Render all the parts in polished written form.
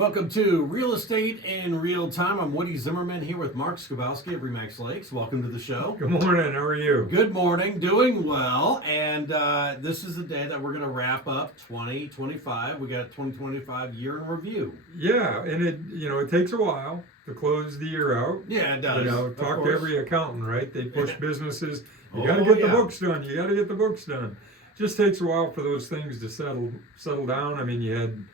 Welcome to Real Estate in Real Time. I'm Woody Zimmerman here with Mark Skabowski of Remax Lakes. Welcome to the show. Good morning. How are you? Good morning. Doing well. And this is the day that we're going to wrap up 2025. We got 2025 year in review. Yeah, and it takes a while to close the year out. Yeah, it does. Talk to every accountant, right? They push businesses. You got to Oh, get the yeah. books done. You got to get the books done. Just takes a while for those things to settle down. I mean, you had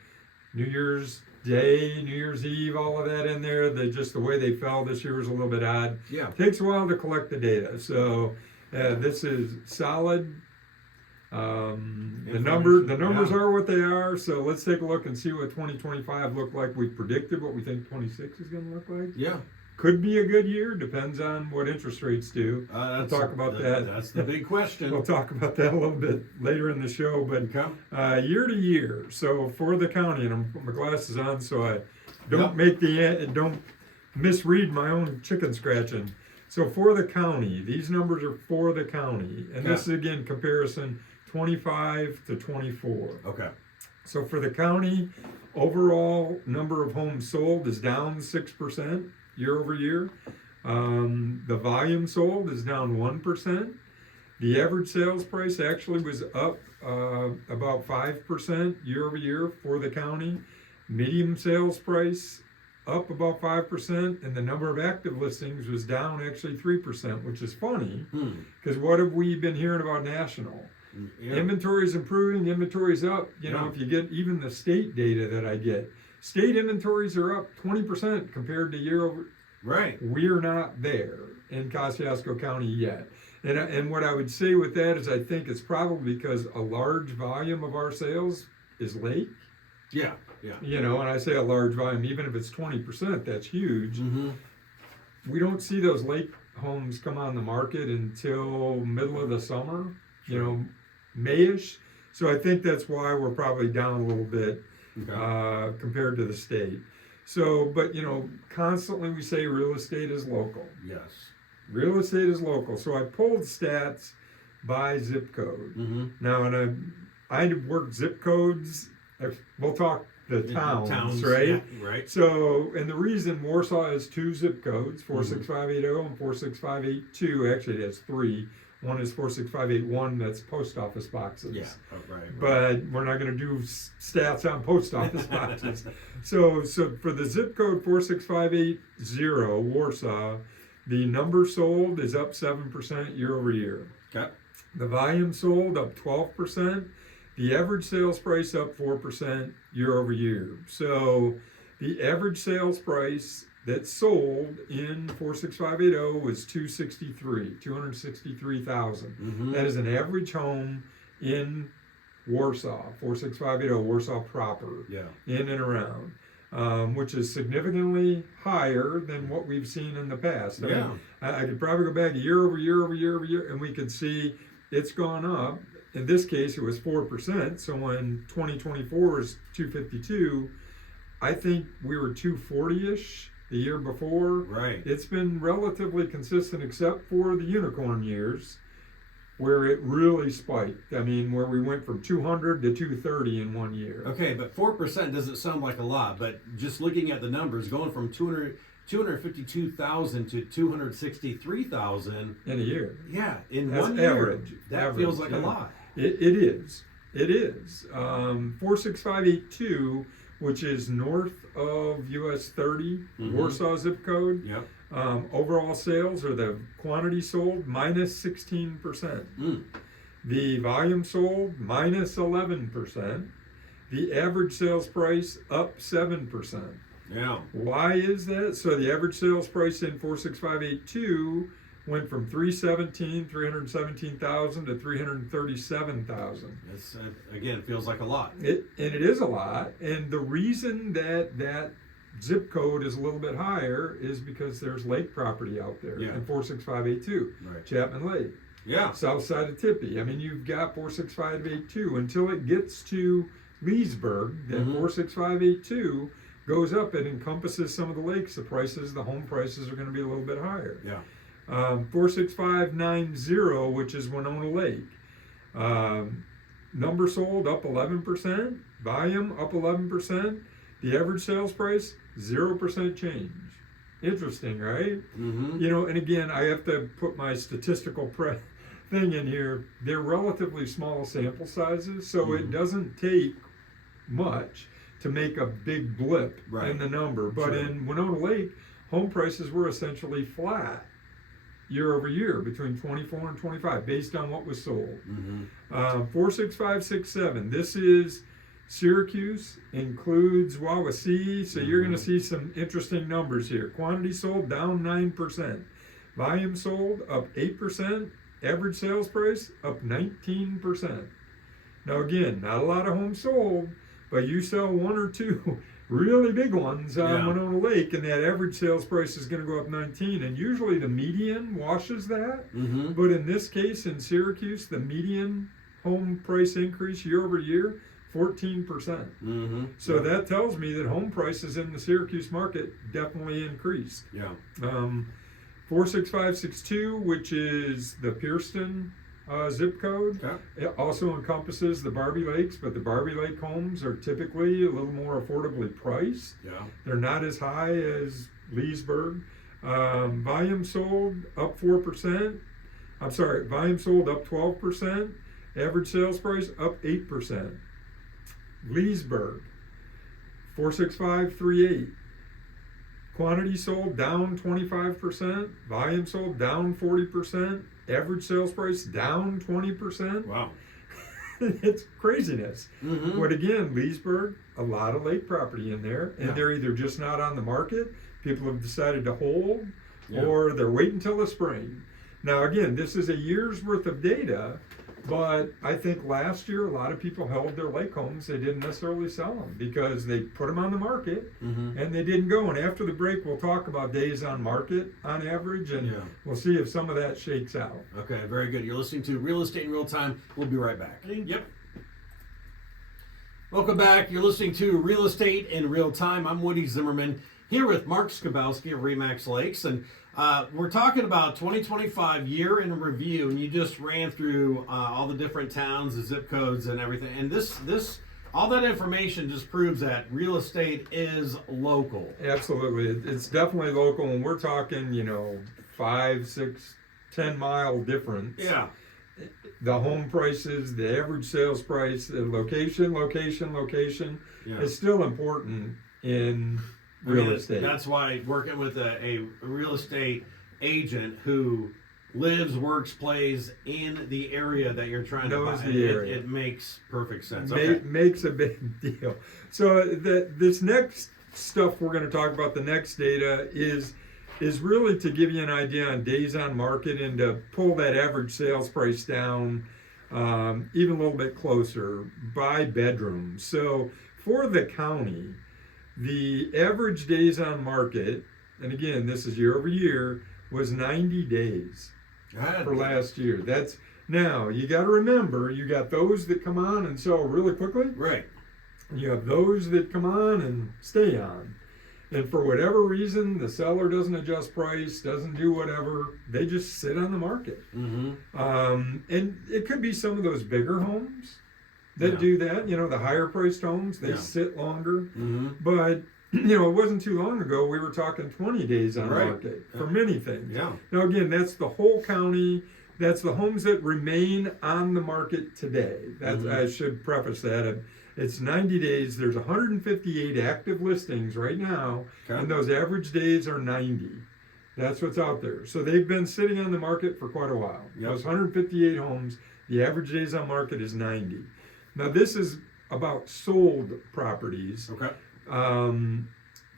New Year's Day, New Year's Eve, all of that in there. Just the way they fell this year was a little bit odd. Yeah. Takes a while to collect the data. So this is solid. The numbers are what they are. So let's take a look and see what 2025 looked like. We predicted what we think 26 is going to look like. Yeah. Could be a good year. Depends on what interest rates do. We'll talk about that. That's the big question. We'll talk about that a little bit later in the show. But year to year, so for the county, and I'm putting my glasses on so I don't don't misread my own chicken scratching. So for the county, these numbers are for the county, and this is again comparison 25 to 24. Okay. So for the county, overall number of homes sold is down 6% year over year. The volume sold is down 1%. The average sales price actually was up about 5% year over year for the county. Medium sales price up about 5%, and the number of active listings was down actually 3%, which is funny because what have we been hearing about national? Yeah. Inventory's improving, inventory's up. You know, if you get even the state data that I get, state inventories are up 20% compared to year over. Right. We're not there in Kosciusko County yet. And what I would say with that is I think it's probably because a large volume of our sales is lake. Yeah. Yeah. You know, and I say a large volume, even if it's 20%, that's huge. Mm-hmm. We don't see those lake homes come on the market until middle of the summer, you know, Mayish. So I think that's why we're probably down a little bit compared to the state. So, but constantly we say real estate is local. Yes. Real estate is local. So I pulled stats by zip code. Mm-hmm. Now, and I worked zip codes. We'll talk the towns, right? Yeah, right. So, and the reason Warsaw has 2 zip codes, 46580 and 46582. Actually, it has 3. One is 46581. That's post office boxes. Yeah, right. But we're not going to do stats on post office boxes. So for the zip code 46580 Warsaw, the number sold is up 7% year over year. Okay. The volume sold up 12%. The average sales price up 4% year over year. So the average sales price that sold in 46580 was 263,000. That is an average home in Warsaw, 46580 Warsaw proper, in and around, which is significantly higher than what we've seen in the past. I mean, I could probably go back year over year over year over year, and we could see it's gone up. In this case, it was 4%. So when 2024 is 252, I think we were 240-ish the year before. Right. It's been relatively consistent except for the unicorn years where it really spiked. I mean, where we went from 200 to 230 in 1 year. Okay, but 4% doesn't sound like a lot, but just looking at the numbers, going from 252,000 to 263,000 in a year. Yeah, in That's 1 year. average. That feels like a lot. It is. It is. 46582, which is north of US 30, Warsaw zip code. Yep. Overall sales, or the quantity sold, minus 16%. The volume sold, minus 11%. The average sales price, up 7%. Yeah. Why is that? So the average sales price in 46582 went from 317,000 to 337,000. This again feels like a lot. It is a lot, and the reason that zip code is a little bit higher is because there's lake property out there in 46582, Chapman Lake. Yeah. South side of Tippy. I mean, you've got 46582 until it gets to Leesburg. Then 46582 goes up. It encompasses some of the lakes. The home prices are going to be a little bit higher. Yeah. 46590, which is Winona Lake. Number sold up 11%, volume up 11%. The average sales price, 0% change. Interesting, right? Mm-hmm. You know, and again, I have to put my statistical thing in here. They're relatively small sample sizes, so it doesn't take much to make a big blip in the number. But in Winona Lake, home prices were essentially flat year over year between 24 and 25 based on what was sold. 46567. This is Syracuse, includes Wawasee, so you're going to see some interesting numbers here. Quantity sold down 9%. Volume sold up 8%. Average sales price up 19%. Now again, not a lot of homes sold, but you sell one or two really big ones on Winona Lake, and that average sales price is going to go up 19. And usually the median washes that. But in this case, in Syracuse, the median home price increase year over year, 14%. So that tells me that home prices in the Syracuse market definitely increased. 46562, which is the Pearston zip code. It also encompasses the Barbie Lakes, but the Barbie Lake homes are typically a little more affordably priced. They're not as high as Leesburg. Volume sold up 4%. I'm sorry, volume sold up 12%. Average sales price up 8%. Leesburg, 46538. Quantity sold down 25%. Volume sold down 40%. Average sales price down 20%. Wow. It's craziness. But again, Leesburg, a lot of lake property in there, and they're either just not on the market, people have decided to hold, or they're waiting until the spring. Now again, this is a year's worth of data, but I think last year a lot of people held their lake homes. They didn't necessarily sell them because they put them on the market and they didn't go. And after the break, we'll talk about days on market on average, and we'll see if some of that shakes out. Okay, very good. You're listening to Real Estate in Real Time. We'll be right back. Yep. Welcome back. You're listening to Real Estate in Real Time. I'm Woody Zimmerman here with Mark Skabowski of Remax Lakes, and we're talking about 2025 year in review, and you just ran through all the different towns, the zip codes, and everything. And this all that information just proves that real estate is local. Absolutely, it's definitely local, and we're talking, 5, 6, 10-mile difference. The home prices, the average sales price, the location is still important in real estate. That's why working with a real estate agent who lives, works, plays in the area that you're trying to buy, it makes perfect sense. Makes a big deal. So this next stuff we're going to talk about, the next data, is really to give you an idea on days on market and to pull that average sales price down even a little bit closer by bedroom. So for the county, the average days on market, and again, this is year over year, was 90 days for last year. That's now, you got to remember, you got those that come on and sell really quickly. Right. You have those that come on and stay on. And for whatever reason, the seller doesn't adjust price, doesn't do whatever, they just sit on the market. And it could be some of those bigger homes that do that, the higher priced homes, they sit longer. But, it wasn't too long ago, we were talking 20 days on market for many things. Now, again, that's the whole county. That's the homes that remain on the market today. That's I should preface that. It's 90 days. There's 158 active listings right now, and those average days are 90. That's what's out there. So they've been sitting on the market for quite a while. Those 158 homes, the average days on market is 90. Now, this is about sold properties.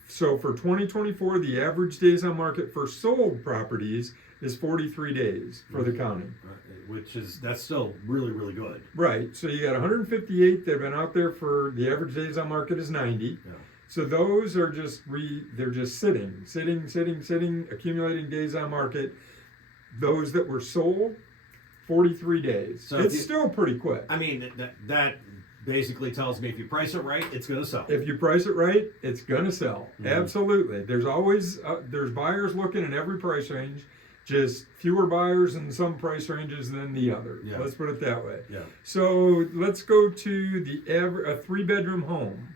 So for 2024, the average days on market for sold properties is 43 days for the county. That's still really, really good. Right. So you got 158 that have been out there for, the average days on market is 90. So those are just, they're just sitting, accumulating days on market. Those that were sold, 43 days. So it's still pretty quick. I mean, that basically tells me if you price it right, it's going to sell. If you price it right, it's going to sell. Absolutely. There's always, there's buyers looking in every price range, just fewer buyers in some price ranges than the other. Let's put it that way. So let's go to a 3-bedroom home.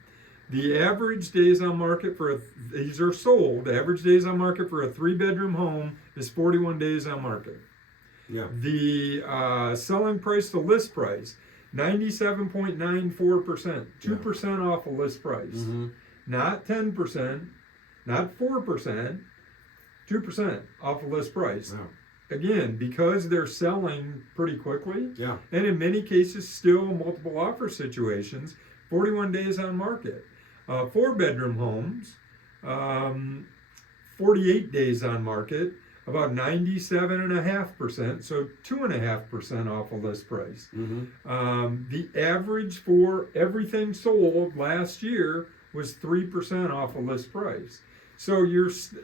The average days on market for these are sold. The average days on market for a 3-bedroom home is 41 days on market. Yeah. The selling price to list price, 97.94%, 2% off of list price. Mm-hmm. Not 10%, not 4%, 2% off of list price. Wow. Again, because they're selling pretty quickly, Yeah. and in many cases still multiple offer situations, 41 days on market. 4-bedroom homes, 48 days on market, about 97.5%, so 2.5% off of list price. Mm-hmm. The average for everything sold last year was 3% off of list price. So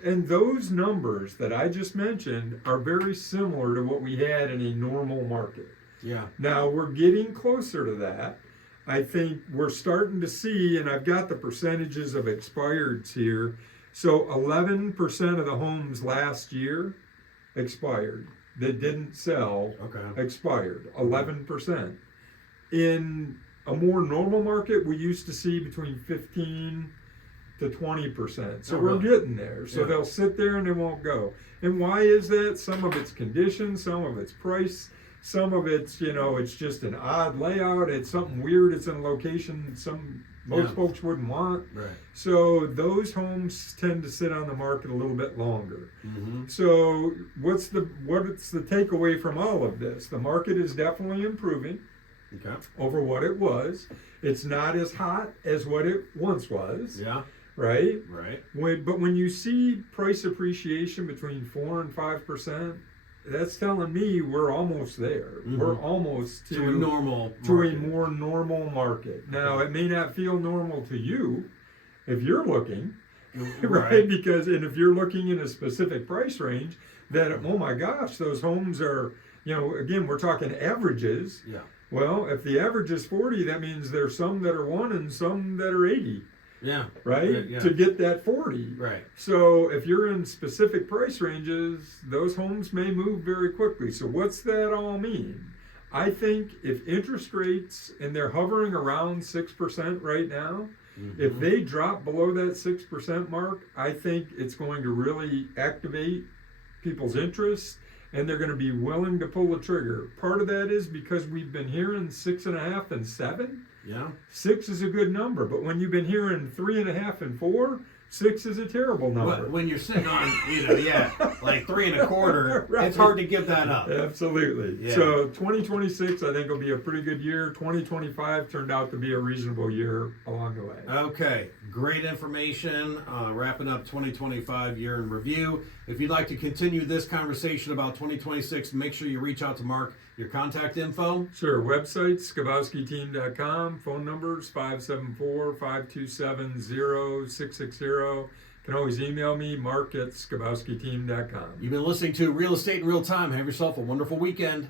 and those numbers that I just mentioned are very similar to what we had in a normal market. Yeah. Now we're getting closer to that. I think we're starting to see, and I've got the percentages of expireds here. So 11% of the homes last year expired that didn't sell. Okay. Expired. 11%. In a more normal market, we used to see between 15 to 20%. So we're getting there. So they'll sit there and they won't go. And why is that? Some of it's conditions, some of it's price, some of it's, it's just an odd layout. It's something weird. It's in a location most folks wouldn't want. Right. So those homes tend to sit on the market a little bit longer. Mm-hmm. So what's the takeaway from all of this? The market is definitely improving. Okay. Over what it was. It's not as hot as what it once was. Yeah. Right? Right. But when you see price appreciation between 4 and 5%, that's telling me we're almost there. Mm-hmm. We're almost to a normal to market. a more normal market. Now it may not feel normal to you if you're looking, right? Because if you're looking in a specific price range, that oh my gosh, those homes are, again, we're talking averages. Yeah. Well, if the average is 40, that means there's some that are 1 and some that are 80. Yeah. Right? Yeah. To get that 40. Right. So if you're in specific price ranges, those homes may move very quickly. So what's that all mean? I think if interest rates, and they're hovering around 6% right now, Mm-hmm. if they drop below that 6% mark, I think it's going to really activate people's interest, and they're going to be willing to pull the trigger. Part of that is because we've been hearing 6.5 and 7. Yeah. 6 is a good number, but when you've been hearing 3.5 and 4, 6 is a terrible number. When you're sitting on, like 3 1/4, Right. It's hard to give that up. Absolutely. Yeah. So 2026, I think, will be a pretty good year. 2025 turned out to be a reasonable year along the way. Okay, great information. Wrapping up 2025 year in review. If you'd like to continue this conversation about 2026, make sure you reach out to Mark. Your contact info? Sure. Website, skabowskiteam.com. Phone numbers, 574-527-0660. You can always email me, mark@skabowskiteam.com. You've been listening to Real Estate in Real Time. Have yourself a wonderful weekend.